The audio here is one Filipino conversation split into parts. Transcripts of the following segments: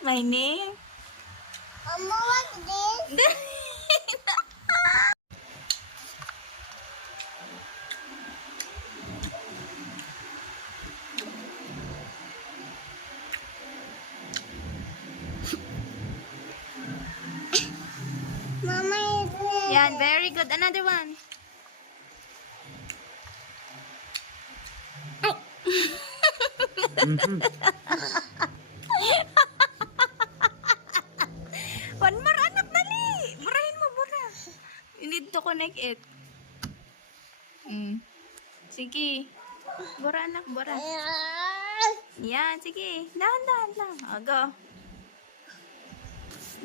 My name? Mama, what's this? Mama, is it? Yan, very good. Another one. One more, anak, dali. Burahin mo, bura. You need to connect it. Sige. Bura, anak, bura. Yan, sige. Dahan lang. O, go.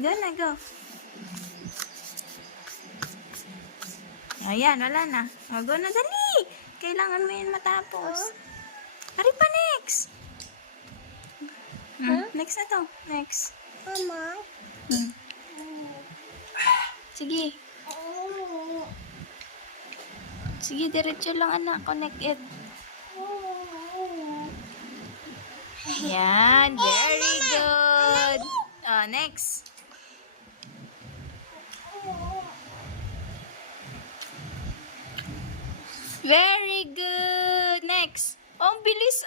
Go na, go. Ayan, wala na. O, go na, dali. Kailangan mo yun matapos. Hari pa, next. Next na to. Next. Mama. Sige. Sige, diretso lang, anak. Connect it. Yan. Very good. Next. Very good. Next. Oh, ang bilis.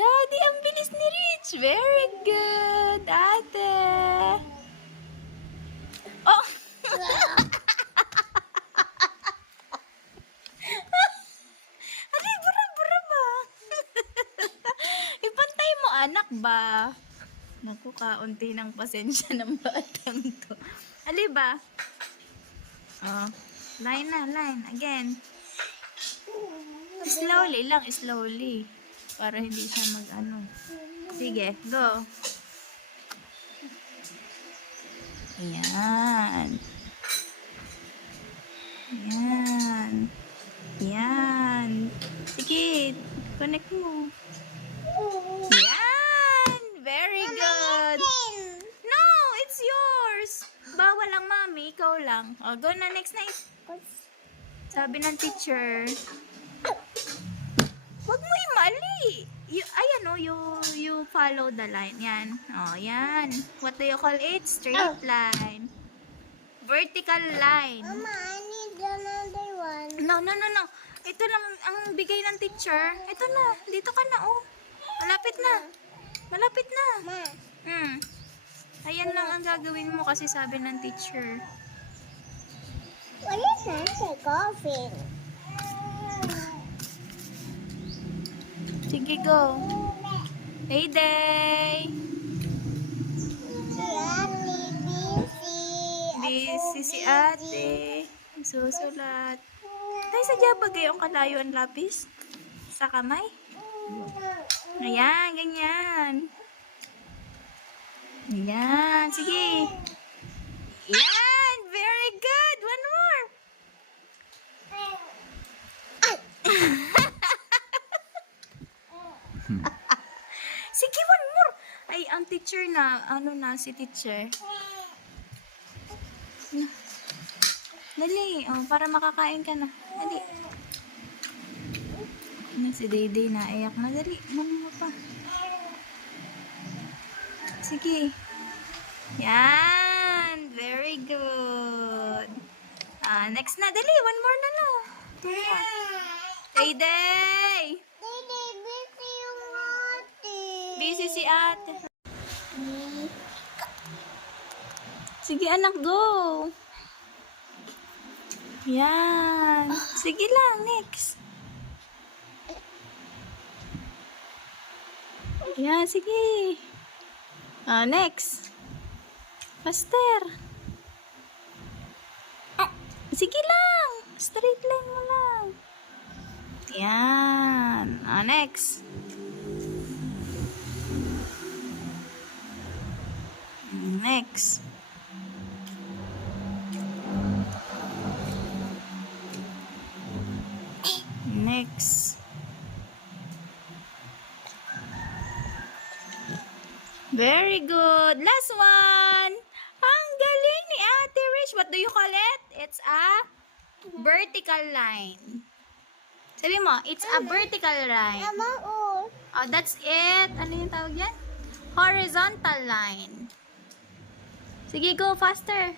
Daddy, ang bilis ni Rich. Very good. Ate. Oh. Ali, bura ba? Ipantay mo, anak ba? Naku, kaunti ng pasensya ng batang to. Ali ba? Line na, line. Again. Slowly lang, slowly. Para hindi siya mag-ano. Sige, go. Ayan. Ayan. Ayan. Sige, connect mo. Ayan. Very good. No, it's yours. Bawal lang, mami. Ikaw lang. O, go na, next na. Sabi ng teacher. Huwag mo imali. Ayan o, you follow the line. Yan. O, yan. What do you call it? Straight line. Vertical line. Mama, I need another one. No. Ito lang ang bigay ng teacher. Ito na. Dito ka na, oh. Malapit na. Ma. Ayan lang ang gagawin mo kasi sabi ng teacher. What is that? Coffee. Sige, go. Day. Busy si ate. Susulat. Tay, sadya ba gayong kalayo ang lapis? Sa kamay? Ayan, ganyan. Ayan, sige. Ayan, very good. One more. Sige, one more. Ay, ang teacher na, si teacher. Dali, para makakain ka na. Dali. Si Dayday na iyak na. Dali, mo pa. Sige. Yan. Very good. Next na. Dali, one more na lang. Dayday! Busy yung ate. Busy si ate. Sige, anak, go. Yan. Sige lang, next. Yan, sige. Next. Faster. Sige lang. Straight line mo lang. Yan. Next. Next. Next. Very good. Last one. Ang galing ni Ate Rich. What do you call it? It's a vertical line. Sabi mo, it's a vertical line. Mama, oh. Oh, that's it. Ano yung tawag yan? Horizontal line. Sige, go faster.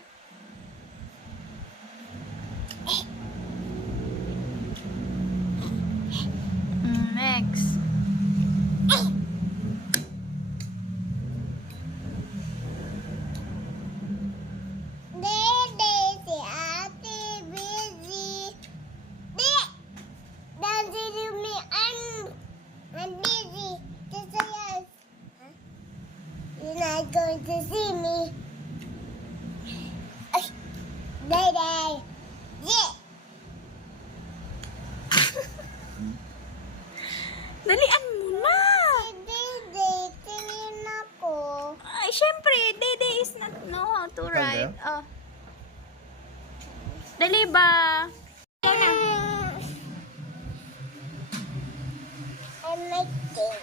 Next. Dede, si Ate busy. Di, dan si Rumi, I'm busy. Just say yes. Huh? You're not going to see me. Ay, Dede. Yeah. Dalian mo na. Dede, tingin ako. Ay, syempre, Dede is not know how to write. Oh. Dali ba? Ikaw na. I'm making.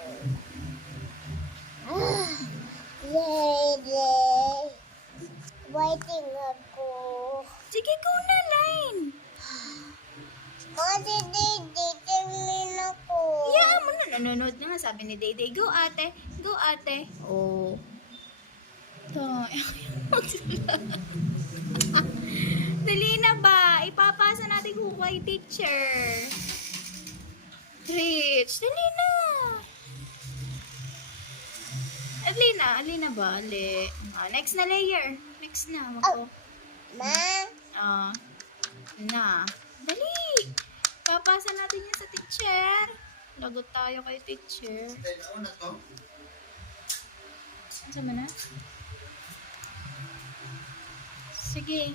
Dede. Waiting ako. Sige, go na, line. Kasi Dede, tingin ako. Yeah, mo na. Nanonood naman, sabi ni Dede. Go, ate. Go, ate. Oh. Ito. Dali na ba? Ipapasa natin kung kay teacher. Rich, dali na. Ali na ba? Ali. Next na layer. Next na. Wako. Ma, Na. Dali. Papasa natin yan sa teacher. Lagot tayo kay teacher. Saan mo na? Sige.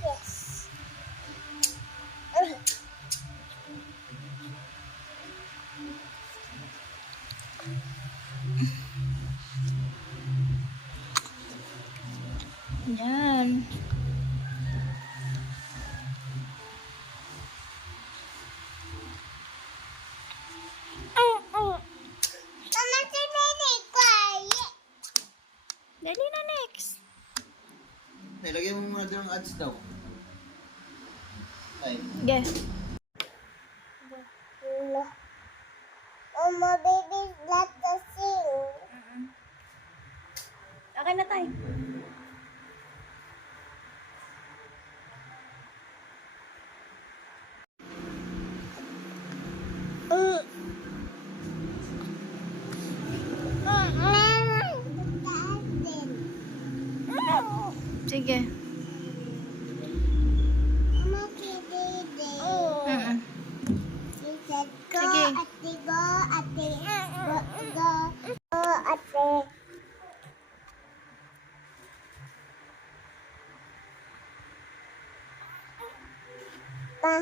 yes. Yan. Mama, si Dede, quiet. Dali na next. Eh, lagyan mo muna doon ang ads daw. Ay, Yes. Mama, baby's not the sing. Okay na tayo. Sige. Mama, si Dede. She said, go, Sige. ate, go, ate, go, ate. Pa.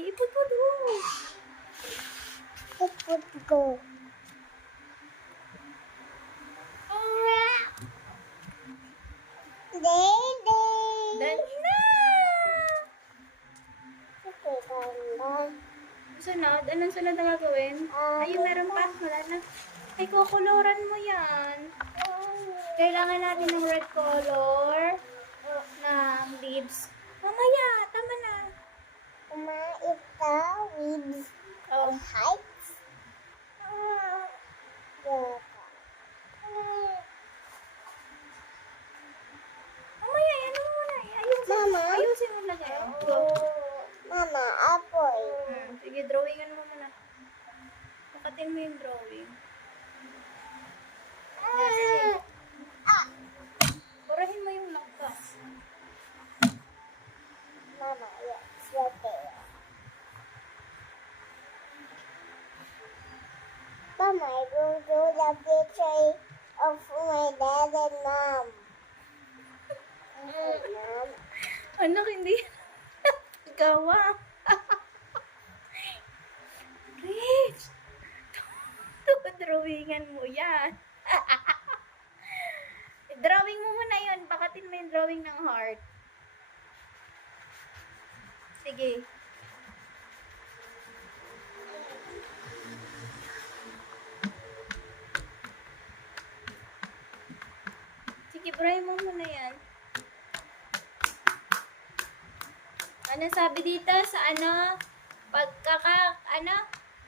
Iipot mo doon. Let's go. Dede. Dali na. Okay, bye. Sunod? Anong sunod na gagawin? Ay, meron pa. Wala na. Ay, kukuluran mo yan. Kailangan natin ng red color na leaves. Mamaya, tama na. Mama, ito with Oh. heights. Yeah. Mamaya, ano mo na. Mama? Ayusin mo lagay. Go. Mama, apoy. Sige, drawingan mo muna. Pakatin mo yung drawing. Sige. Purahin mo yung langkas. Mama, yes, right there. Mama, I will do the picture of my dad and mom. Mom. Anak, hindi. Gawa. Rich. Drawingan mo yan. drawing ng heart. Sige. Sige, drawing mo muna yan. Ano sabi dito sa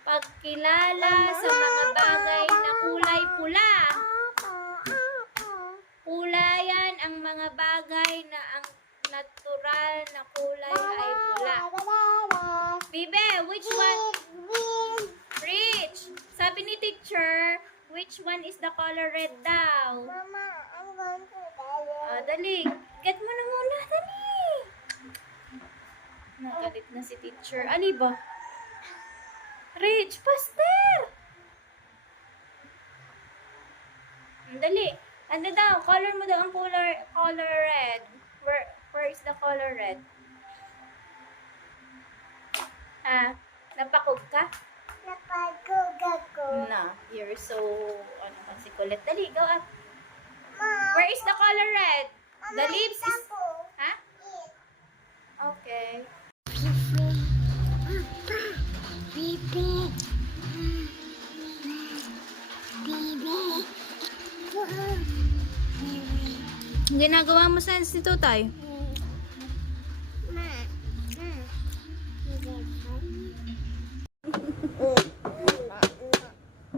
pagkilala sa mga bagay na kulay pula. Kulayan ang mga bagay na ang natural na kulay ay pula. Bibe, which one? Rich, sabi ni teacher, which one is the color red daw? Mama, I'm going to the Dali. Get mo na muna, dali. Nagalit na si teacher. Ali ba? Rich, faster! Dali. Ano daw? Color mo daw ang color red. Where is the color red? Napakog ka? napagod ako. Na, you're so, kasi kulit. Dali, go up. Mom, Where is the color red? The lips is, ako. ha? Okay. Bibi. Bibi. Ginagawa mo sense ni Tutay? Ma.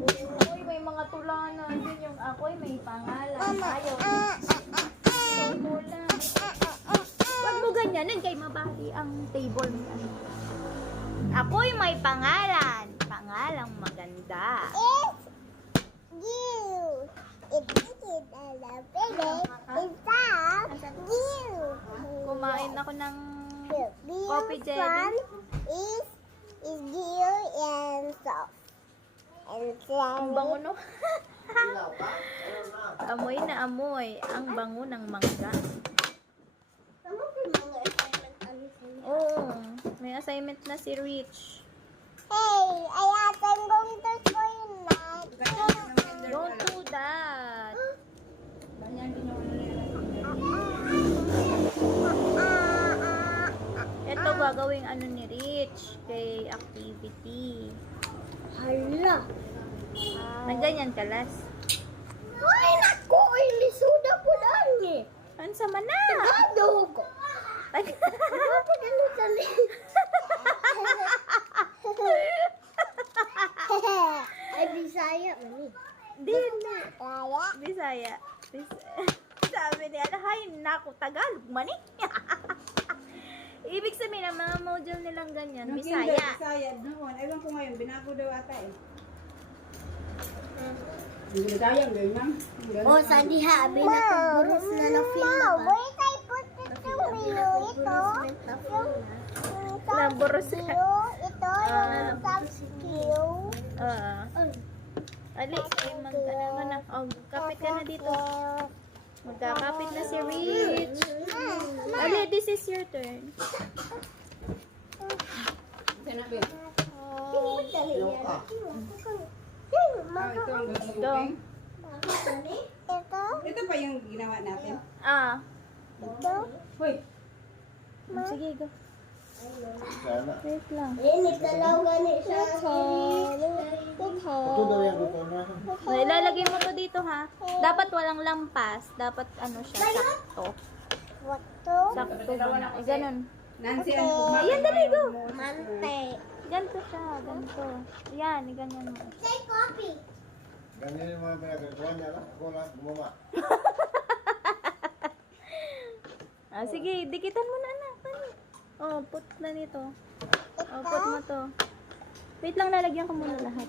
Uy, may mga tulanan. Yun yung ako'y may pangalan. Ayaw. Huwag mo ganyanin kay mabali ang table mo. Ako'y may pangalan. Pangalang maganda. It's you. It's a you. Kumain ako ng This coffee jelly. one is you and soft. And Ang bango then no? Amoy na amoy. Ang bango ng mangga. Oo. May assignment na si Rich. hey, I am going to school now. Don't do that. Ito gagawing ano ni Rich kay activity. Hala. Nagganyan kalas. Ay, naku, ay lisuda po daan eh. Ano sa mana? Ano ko? Ano po dyan sa Ay, Bisaya, mami. Hindi. Kaya? Bisaya. Sabi niya, hay, naku, Tagalog man eh. Ibig sabihin, ang mga module nilang ganyan, Nung Bisaya. kinder, Bisaya noon. Ewan ko ngayon, binago daw ata eh. Hindi na kaya, ganyan ma'am. Oh, sa diha, binakaburos na na film na ba? Wait, I put it to you. Ito. Naburos ka. Ito, yung subscue. Ali, ay magkana ka na. Oh, kapit ka na dito. Magkakapit na si Rich. Ali, this is your turn. Sinabi. Loka. Ah, ito ang Go. gagawin. Ito. Ito pa yung ginawa natin. Ito. Hoy, Sige, go. Sana. Wait lang. Ini dalawa ni siya. Ito daw yung gusto na. Ilalagay mo to dito ha. Dapat walang lampas. Dapat ano siya, sakto. Wato. Sakto ba? Ganun. Nancy, ano po? Ayan, dali, go. Mante. Ganito siya, ganito. Yan, ganyan mo. Say coffee. Ganyan yung mga pinagkakawa niya. Ako lang, bumama. Sige, dikitan mo na anak. Oh, put na nito. Oh, put mo to. Wait lang, lalagyan ko muna lahat.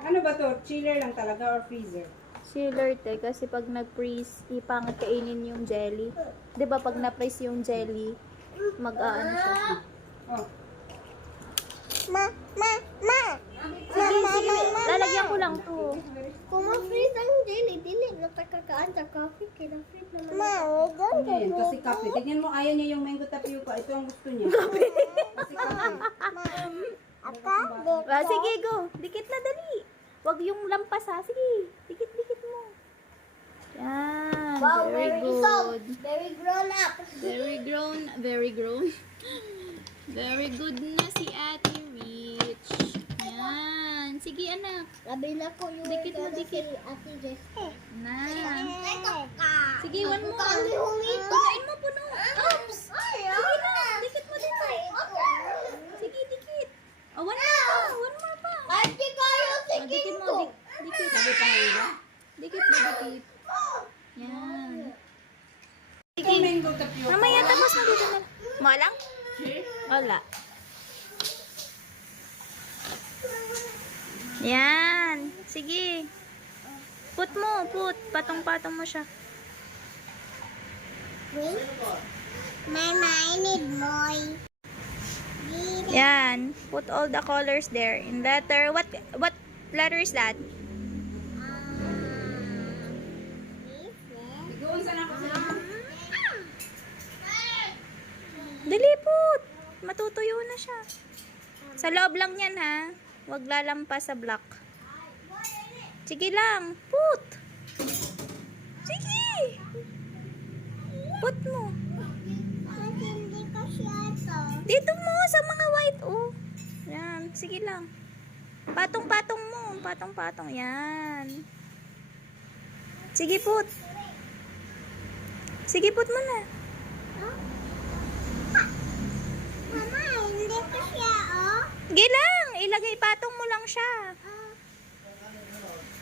Ano ba to? Chiller lang talaga or freezer? Sealer te, kasi pag nag-freeze, ipangit kainin yung jelly. 'Di ba pag na-freeze yung jelly, mag-aano siya. Oh, Ma. Sige, lalagyan ko lang to. Kung ma-freeze ang jelly, dili na takakaan sa coffee, kina-freeze naman. Ma, we don't ano yan? Kasi kape. Tignan mo, ayaw niya yung mango tapioca. Ito ang gusto niya. Kasi kape. Sige, go. Dikit na, dali. Wag yung lampas ha. Sige, dikit-dikit mo. Yan. Wow, Very very good. soft. Very grown up. Very grown. Very grown. Very good na si Ate Rich. Yan. Sige, anak. Sabi na ko yung Dikit mo, dikit. si Ate Jess. Na. Sige, Sige, one more. Kami humito. Punain mo, puno. Oops. Sige na. Dikit mo dito. Sige, dikit. Oh, one more pa. One more pa. Ate kayo, Oh, sige dikit mo. ko. Dikit. Sabi pa nga. Dikit mo, dikit. Yan. Ito mango tapioca. Mamaya tapos na dito na. Mo lang? Wala. Yan. Sige. Put mo. Put. Patong-patong mo siya. Mama, I need more. Yan. Put all the colors there. In letter. What letter is that? Doon sana ako sa Dali, put. Matutuyo na siya. Sa loob lang yan, ha? Huwag lalampas sa block. Sige lang. Put. Sige. Put mo. Hindi ko siya to. Dito mo sa mga white, oh. Yan. Sige lang. Patong-patong mo. Patong-patong. Yan. Sige, put. Sige, put mo na. Mama, hindi ko siya, oh. Sige lang. Ilagay, patong mo lang siya.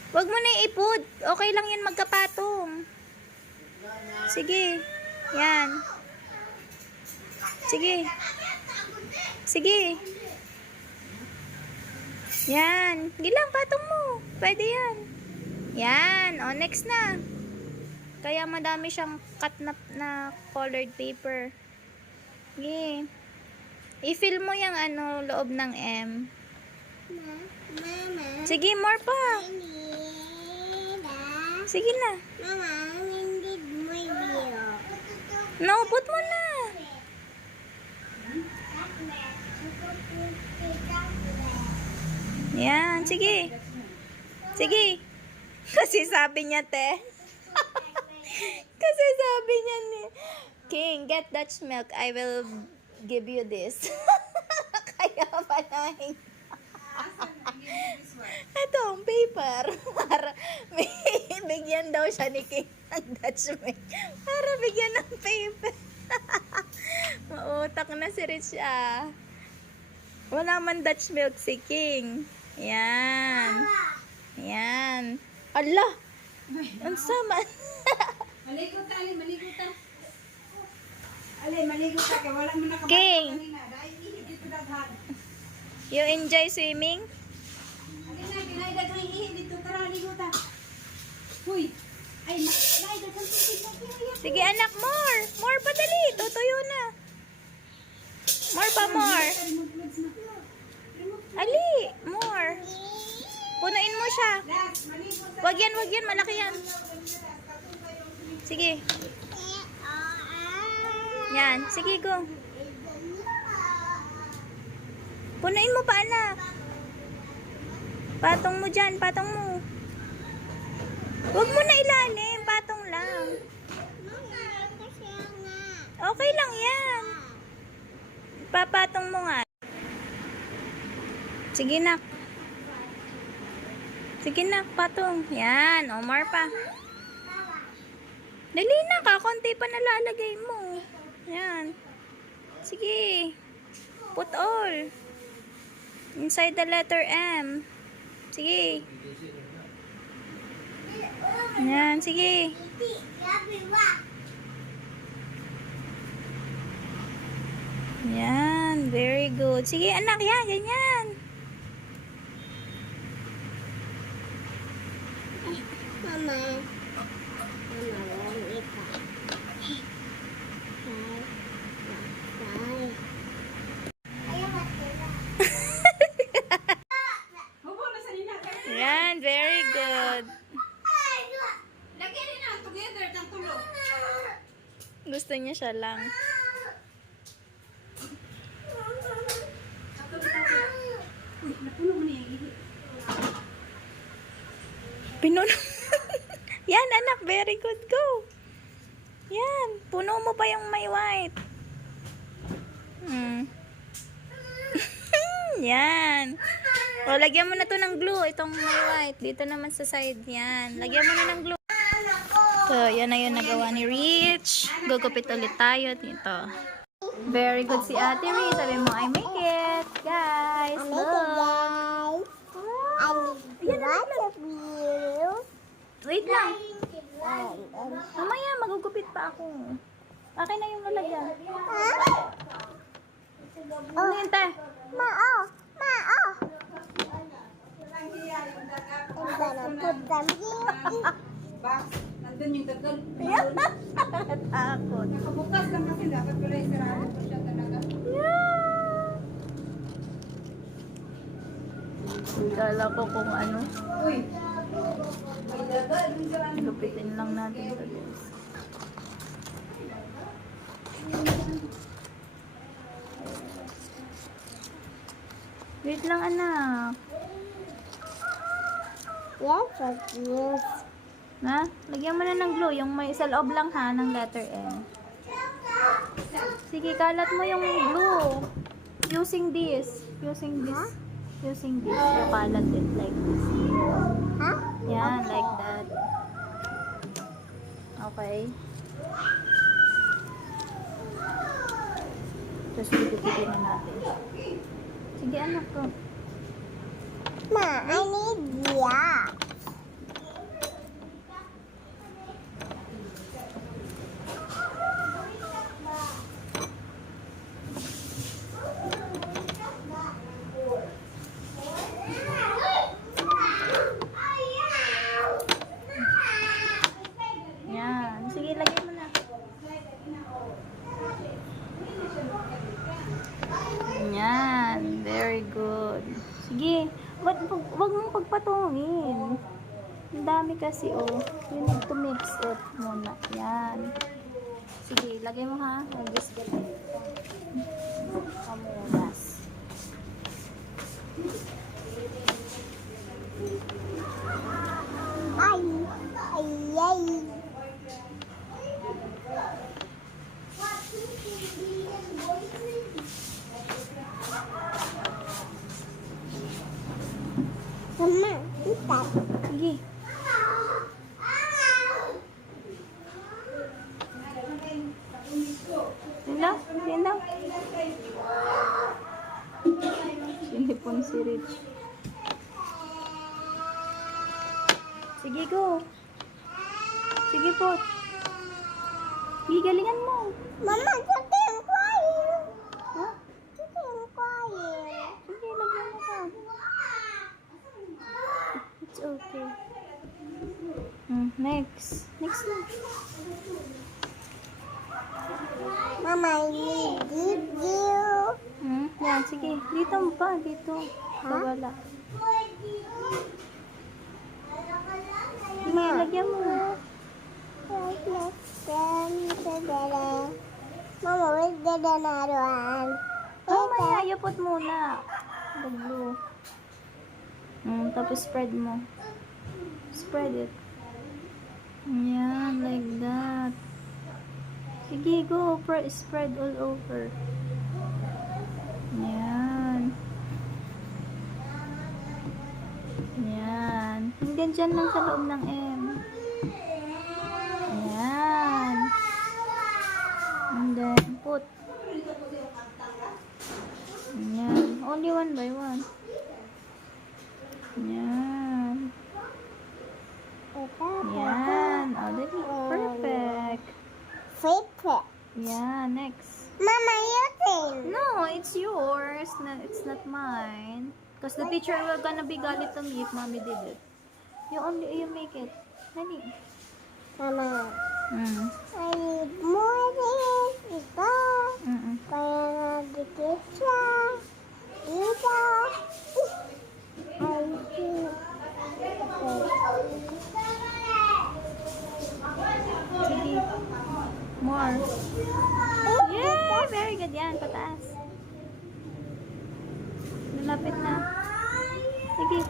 Huwag mo na ipud. Okay lang yan magkapatong. Sige. Yan. Sige. Sige. Yan. Sige lang, patong mo. Pwede yan. Yan. O, next na. Kaya madami siyang cut na colored paper. Sige. I-fill mo yung ano, loob ng M. Mama, Sige, more pa. I need Sige na. Mama, I need more zero. No, put mo na. Yan, sige. Sige. Kasi sabi niya, te. Kasi sabi niya ni King, get Dutch milk. I will give you this. Kaya panahin. Ito, ang paper. Para bigyan daw siya ni King ng Dutch milk. Para bigyan ng paper. Mautak na si Rich, ah. Wala man Dutch milk si King. Yan. Yan. Ala! Ang sama. Maligo ta, Ali, maligo ta. Ali, maligo ta, kaya wala mo nakabasa King. kanina. Dahil ihip dito daghan. You enjoy swimming? Ali na, kinay daghang ihip dito, tara, ligo ta. Huy! Ay, nay, daghang tubig na kaya. Sige anak, more. More pa dali. Tutuyo na. More pa, more. Remove floods na. Ali, more. Punuin mo siya. Last, maligo ta. Wag yan. Malaki yan. Sige. Yan. Sige, go. Punuin mo pa, anak. Patong mo dyan. Patong mo. Huwag mo na ilalim. Patong lang. Okay lang yan. Papatong mo nga. Sige, nak. Sige, nak. Patong. Yan. Omar pa. Dali na. Kakunti pa nalalagay mo. Yan. Sige. Put all. Inside the letter M. Sige. Yan. Sige. Yan. Very good. Sige, anak. Yan. Ganyan. Mama. Mama, wait pa. Ayaw matira. Hubo na sa nina. Yan. Very good. Lagyan rin na, together, ng tulo. Gusto niya siya lang. Uy, napuno mo niya yung ihip. Pinuno. Yan, anak. Very good. Go. Yan. Puno mo pa yung may white. Yan. O, lagyan mo na to ng glue. Itong may white. Dito naman sa side. Yan. Lagyan mo na ng glue. So, yan na yung nagawa ni Rich. Gugupit ulit tayo dito. Very good si Ate Rich. Sabi mo, I make it. Guys, look. Yan ang view. Wait lang. Mamaya, magugupit pa ako. Akin na yung lalagyan. Ano yun, te? Mao. I'm gonna put them here. Box. Nandun yung dagal. Takot. Nakabukas lang kasi dapat pala isarado ko siya talaga. Kala ko kung ano. Uy! May dagal. Lupitin lang natin ito. Wait lang, anak. Yes, yes. Na? Lagyan mo na ng glue. Yung may sa loob lang ha, ng letter N. Sige, kalat mo yung glue. Using this. Using this. Using this. You kalat it like this. Huh? Yan, like that. Okay. Tapos dito na natin. Sige, anak ko. Ma, I need yeah. Yan. Sige, lagay mo na. Yan. Very good. Sige. Wag mong pagpatungin. Ang dami kasi, oh. You need to mix it muna. Yan. Sige, lagay mo ha. Mag-gis ka lang. Kamunas. Ay, ay. Mama, kita. Sige. Sino? Sino? Sinipon si Rich. Sige, go. Sige po. Sige, galingan mo. Mama, kita yung quiet. Ha? Kita yung quiet. Sige, lagyan mo ka. It's okay. Next. Next na. Mama, I need you. Yan, sige. Dito mo pa. Dito. Wala. Sige, lagyan mo. Mama, where's the another one? Mamaya, yapot muna. The glue. Tapos spread mo. Spread it. Yan, like that. Sige, go. Spread all over. Yan. Yan. Hanggang dyan lang sa loob ng M. Yan. And then, put. Yan. Only one by one. Yan. Yan. Already perfect. Favorite. Yeah, next. Mama, you think? No, it's yours. It's not mine. Because the teacher will gonna be galit to me if mommy did it. You make it. Honey. Mama, Mm. I need more this. Ito. Kaya the teacher. Ito. I see. Sige. More. Yeah, very good yan. Pataas. Malapit na. Sige.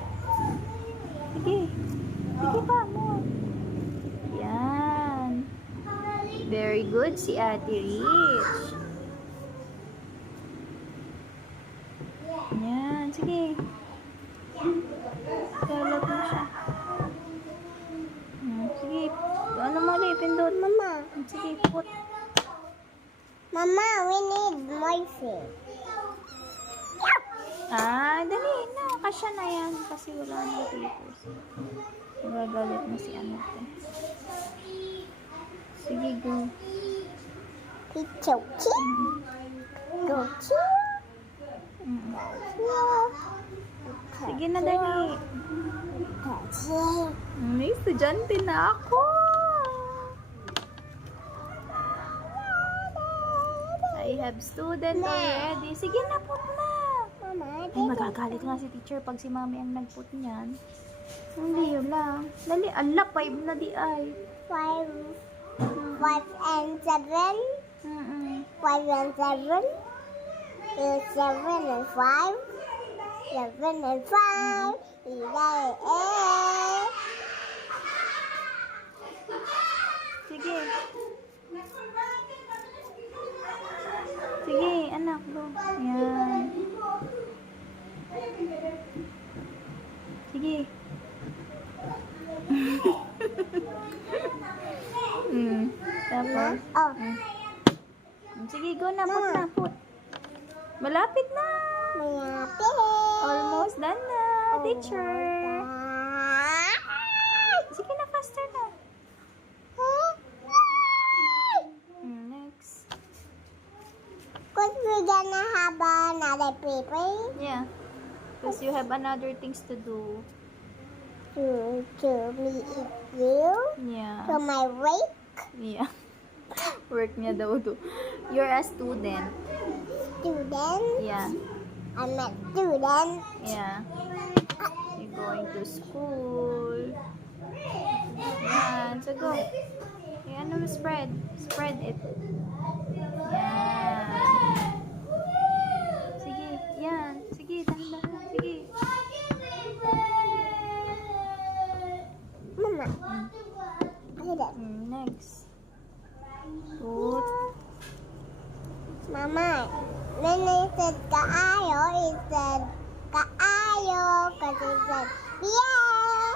Sige. Sige pa, more. Yan. Very good si Ate Rich. Yan, sige. Kalat mo siya. Sige. Ano mo ulit? Pindot. Mama. Sige, put. Mama, we need more fish. Dali na. Kasya na yan. Kasi wala na tipos. Magagalit na si ano ko. Sige, go. Pichoki. Go to. Sige na, dali. May estudyante na ako. I have student already. Sige na, put na. Mama, Ay, magagalit nga si teacher pag si mami ang nag-put niyan. Hindi, yun lang. Dali, ala, 5 na di ay. 5 and 7. Mm-mm. 5 and 7. 7 and 5. 7 and 5. 8. Sige. Sige, anak, go. Yan. Sige. Tapos? Oh, Sige, go na, put na, put. Malapit na. mayapit. Almost done na, teacher. Sige na, faster na. Next. Because we're gonna have another paper Yeah. Because you have another things to do. to meet you Yeah. for my work. Yeah. Work niya daw to. You're a student. Student. Yeah. I'm a student. Yeah. You're going to school. Yan. So go. Yan, ano, spread. Spread it. Yan. Sige. Yan. Sige. Dahan-dahan. Sige. Mama. Look at Next. Put. Mama, when I said kaayo, it said kaayo because it said yeah.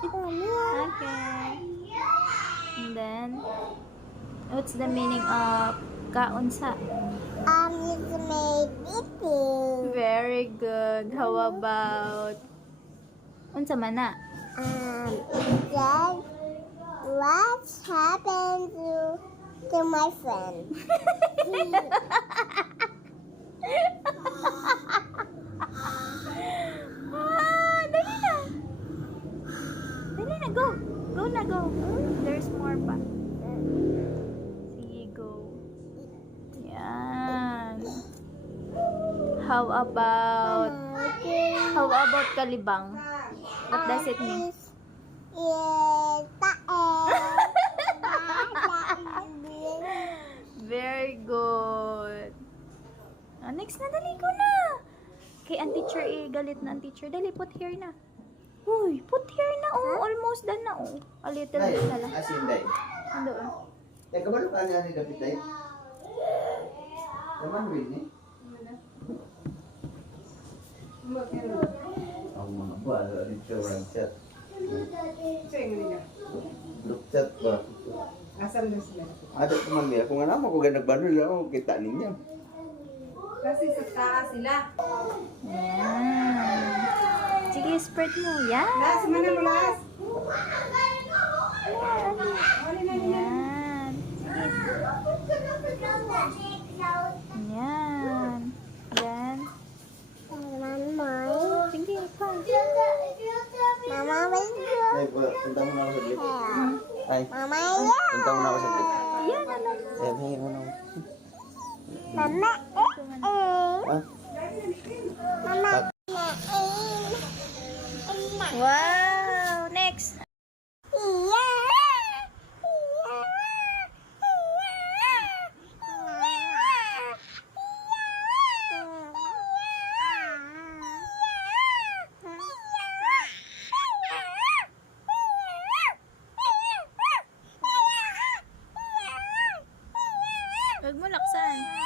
Okay. And then, what's the meaning of kaunsa? It's made eating. Very good. How about unsa man na? It said what happened to my friend? Dali na. Dali na, go. Go na, go. There's more pa. Sige, go. Yan. How about kalibang? What does it mean? Very good. Next na, dali ko na. Kay ang teacher galit na ang teacher. Dali, put here na. Uy, put here na. Oh, almost done na. Oh. A little bit na lang. Asin, day. Ando. Day, kabalo ka niya ni David, day? Naman, Winnie? Ang mga ba, dito ang chat. Look chat ba? Asam na sila. Ada teman ya, kung ano mo kung nagbano lang kita ninyo. Kasi sa taas sila. Yan. Sige, spread mo. Yan. Las, mana mo las? Yan. Yan. Then, sige, pa. Mama, wait. Ay, punta mo na ako saglit. Ay, Mama, punta mo na ako saglit. Yan, ano. Ay, hingi mo na. Mama, Ah, Mama, Wow. Next. Huwag mo laksan.